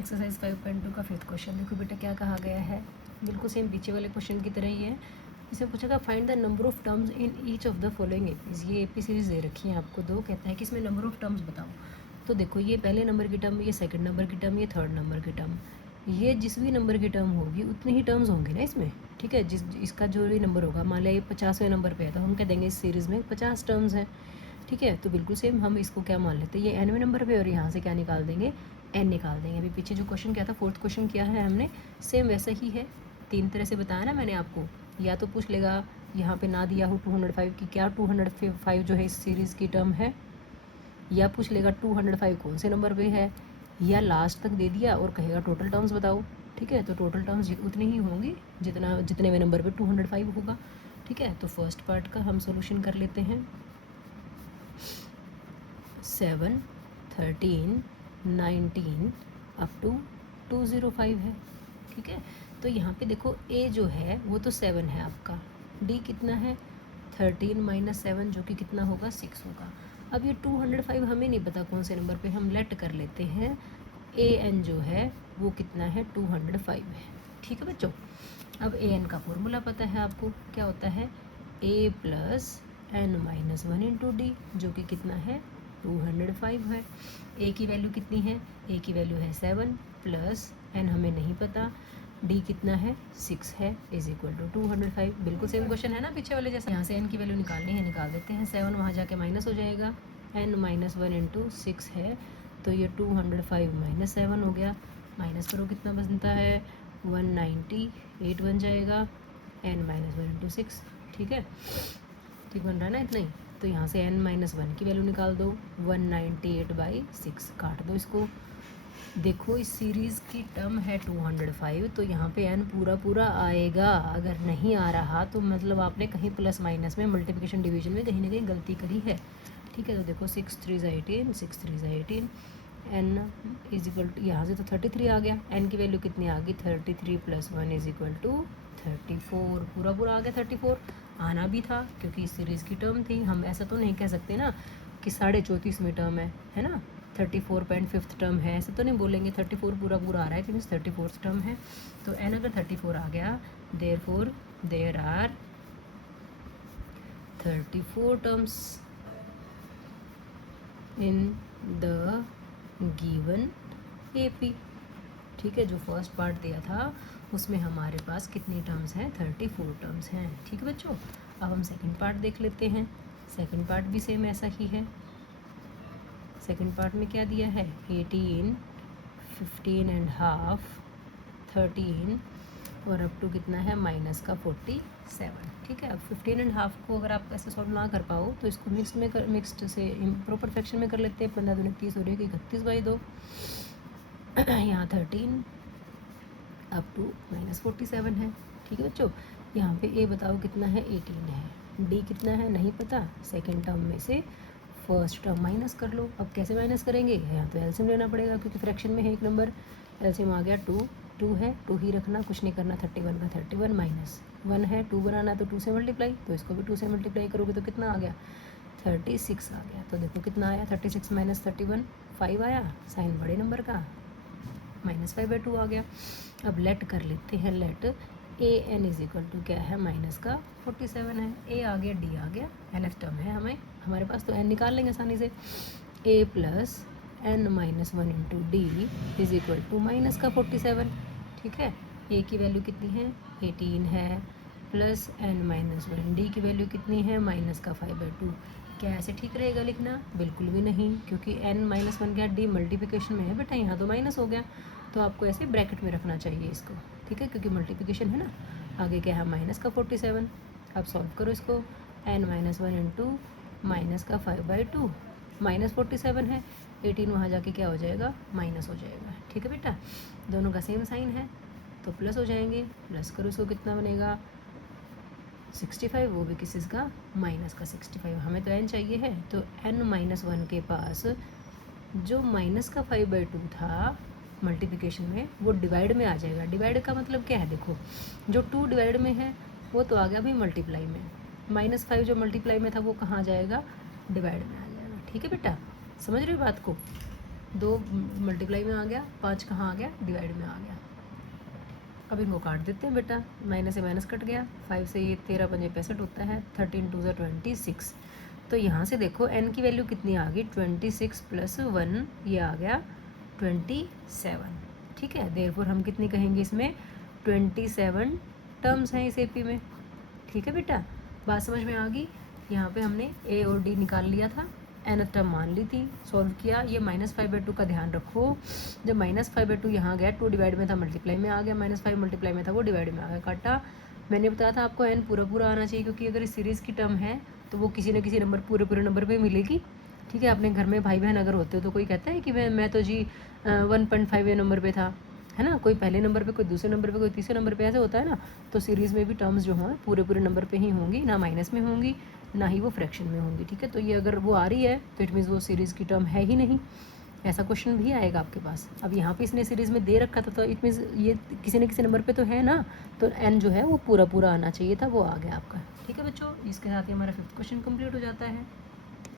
Exercise 5.2 का fifth question देखो बेटा क्या कहा गया है, बिल्कुल सेम पीछे वाले क्वेश्चन की तरह ही है। इसमें पूछेगा find the number of terms in each of the following APs. ये एपी सीरीज दे रखी है आपको दो, कहता है कि इसमें नंबर ऑफ टर्म्स बताओ। तो देखो ये पहले नंबर की टर्म, ये सेकंड नंबर की टर्म, ये थर्ड नंबर की टर्म, ये जिस भी नंबर की टर्म होगी उतने ही टर्म्स होंगे ना इसमें, ठीक है। जिस इसका जो भी नंबर होगा, मान लिया ये 50वें नंबर पे है तो हम कह देंगे इस सीरीज़ में 50 टर्म्स हैं, ठीक है। तो बिल्कुल सेम हम इसको क्या मान लेते हैं, ये एनवें नंबर पे, और यहाँ से क्या निकाल देंगे, एन निकाल देंगे। अभी पीछे जो क्वेश्चन किया था, फोर्थ क्वेश्चन किया है हमने, सेम वैसा ही है। तीन तरह से बताया ना मैंने आपको, या तो पूछ लेगा यहाँ पे ना दिया हो 205 की क्या 205 जो है इस सीरीज़ की टर्म है, या पूछ लेगा 205 कौन से नंबर पे है, या लास्ट तक दे दिया और कहेगा टोटल टर्म्स बताओ, ठीक है। तो टोटल टर्म्स उतनी ही होंगी जितने में नंबर पे 205 होगा, ठीक है। तो फर्स्ट पार्ट का हम सोल्यूशन कर लेते हैं। 7, 13, 19 अप टू 205 है, ठीक है। तो यहाँ पे देखो ए जो है वो तो 7 है आपका, डी कितना है 13 माइनस 7 जो कि कितना होगा 6 होगा। अब ये 205 हमें नहीं पता कौन से नंबर पे, हम लेट कर लेते हैं ए एन जो है वो कितना है 205 है, ठीक है बच्चों। अब ए एन का फॉर्मूला पता है आपको, क्या होता है A plus N minus 1 into D जो कि कितना है 205 है। ए की वैल्यू कितनी है, ए की वैल्यू है 7 प्लस एन हमें नहीं पता, डी कितना है 6 है, इज इक्वल टू 205। बिल्कुल सेम क्वेश्चन है ना पीछे वाले जैसा। यहाँ से एन की वैल्यू निकालनी है, निकाल देते हैं। 7 वहाँ जाके माइनस हो जाएगा, एन माइनस 1 इंटू 6 है, तो ये 205 माइनस 7 हो गया। माइनस करो कितना बनता है 198 बन जाएगा, एन माइनस 1 इंटू 6, ठीक है। ठीक बन रहा है ना इतना ही। तो यहाँ से n माइनस 1 की वैल्यू निकाल दो, 198/6 काट दो इसको। देखो इस सीरीज़ की टर्म है 205, तो यहाँ पे n पूरा पूरा आएगा। अगर नहीं आ रहा तो मतलब आपने कहीं प्लस माइनस में मल्टीप्लिकेशन डिवीजन में कहीं ना कहीं गलती करी है, ठीक है। तो देखो 6 3 18, 6 3 18, n इज इक्वल टू, यहाँ से तो 33 आ गया, n की वैल्यू कितनी आ गई 33 प्लस 1 इज इक्वल टू 34, पूरा पूरा आ गया 34। आना भी था क्योंकि इस सीरीज़ की टर्म थी। हम ऐसा तो नहीं कह सकते ना कि 34.5 टर्म है ना, 34.5 टर्म है, ऐसा तो नहीं बोलेंगे। 34 पूरा पूरा आ रहा है कि मीन्स 34 टर्म है। तो एन अगर 34 आ गया, therefore there are 34 terms in the given AP, ठीक है। जो फर्स्ट पार्ट दिया था उसमें हमारे पास कितनी टर्म्स हैं 34 टर्म्स हैं, ठीक है बच्चों। अब हम सेकंड पार्ट देख लेते हैं। सेकंड पार्ट भी सेम ऐसा ही है। सेकंड पार्ट में क्या दिया है 18, 15 एंड हाफ, 13 और अप टू कितना है माइनस का 47, ठीक है। अब 15 एंड हाफ को अगर आप ऐसे सॉल्व ना कर पाओ तो इसको मिक्स्ड से प्रॉपर फ्रैक्शन में कर लेते हैं। 15 दूनी 30 हो रही है, 31/2 यहाँ 13 अप टू माइनस 47 है, ठीक है बच्चों। यहाँ पे ए बताओ कितना है 18 है, डी कितना है नहीं पता। सेकंड टर्म में से फर्स्ट टर्म माइनस कर लो। अब कैसे माइनस करेंगे, यहाँ तो एलसीएम लेना पड़ेगा क्योंकि फ्रैक्शन में है एक नंबर। एलसीएम आ गया 2 है, 2 ही रखना, कुछ नहीं करना। 31 का 31 माइनस 1 है, 2 बनाना तो 2 से मल्टीप्लाई, तो इसको भी 2 से मल्टीप्लाई करोगे तो कितना आ गया 36 आ गया। तो देखो कितना आया 36 माइनस 31, 5 आया, साइन बड़े नंबर का -5/2 आ गया। अब लेट कर लेते हैं, let A N is equal to क्या है माइनस का 47 है। ए आ गया, डी आ गया, एन एफ टर्म है हमारे पास, तो एन निकाल लेंगे आसानी से। A plus N minus 1 into D is equal to minus का 47, ठीक है। ए की वैल्यू कितनी है 18 है, प्लस एन माइनस 1, डी की वैल्यू कितनी है माइनस का 5/2। क्या ऐसे ठीक रहेगा लिखना, बिल्कुल भी नहीं, क्योंकि n माइनस 1 क्या डी मल्टीप्लिकेशन में है बेटा, यहाँ तो माइनस हो गया, तो आपको ऐसे ब्रैकेट में रखना चाहिए इसको, ठीक है, क्योंकि मल्टीप्लिकेशन है ना। आगे क्या है माइनस का 47। अब सॉल्व करो इसको, n माइनस 1 इंटू माइनस का 5/2 माइनस 47 है, 18 वहाँ जाके क्या हो जाएगा माइनस हो जाएगा, ठीक है बेटा। दोनों का सेम साइन है तो प्लस हो जाएंगे, प्लस करो इसको कितना बनेगा 65, वो भी किस का माइनस का 65। हमें तो n चाहिए है, तो n माइनस 1 के पास जो माइनस का 5/2 था मल्टीप्लिकेशन में वो डिवाइड में आ जाएगा। डिवाइड का मतलब क्या है, देखो जो 2 डिवाइड में है वो तो आ गया भाई मल्टीप्लाई में, -5 जो मल्टीप्लाई में था वो कहाँ जाएगा डिवाइड में आ जाएगा, ठीक है बेटा। समझ रहे हो बात को। 2 मल्टीप्लाई में आ गया, 5 कहाँ आ गया, डिवाइड में आ गया। अब इनको काट देते हैं बेटा, माइनस से माइनस कट गया, 5 से ये 13 पंजे 65 होता है, 13 2 26। तो यहाँ से देखो n की वैल्यू कितनी आ गई, 26 + 1 ये आ गया 27। ठीक है, देयरफॉर हम कितनी कहेंगे इसमें, 27 टर्म्स हैं इस एपी में। ठीक है बेटा, बात समझ में आ गई। यहाँ पे हमने a और d निकाल लिया था, n टर्म मान ली थी, सॉल्व किया। ये -5/2 का ध्यान रखो, जब -5/2 यहाँ गया 2 डिवाइड में था मल्टीप्लाई में आ गया, -5 मल्टीप्लाई में था वो डिवाइड में आ गया, काटा। मैंने बताया था आपको n पूरा पूरा आना चाहिए, क्योंकि अगर इस सीरीज़ की टर्म है तो वो किसी न किसी नंबर पूरे पूरे नंबर पे मिलेगी। ठीक है, अपने घर में भाई बहन अगर होते हो तो कोई कहता है कि मैं तो जी 1.5 नंबर पे था, है ना, कोई पहले नंबर पे, कोई दूसरे नंबर पे, कोई तीसरे नंबर पे, ऐसे होता है ना। तो सीरीज़ में भी टर्म्स जो हों पूरे पूरे नंबर पे ही होंगी, ना माइनस में होंगी ना ही वो फ्रैक्शन में होंगी। ठीक है, तो ये अगर वो आ रही है तो इट मीन्स वो सीरीज़ की टर्म है ही नहीं। ऐसा क्वेश्चन भी आएगा आपके पास। अब यहाँ पे इसने सीरीज़ में दे रखा था तो इट मीन्स ये किसी न किसी नंबर पे तो है ना, तो n जो है वो पूरा पूरा आना चाहिए था, वो आ गया आपका। ठीक है बच्चों, इसके साथ ही हमारा 5th क्वेश्चन कंप्लीट हो जाता है।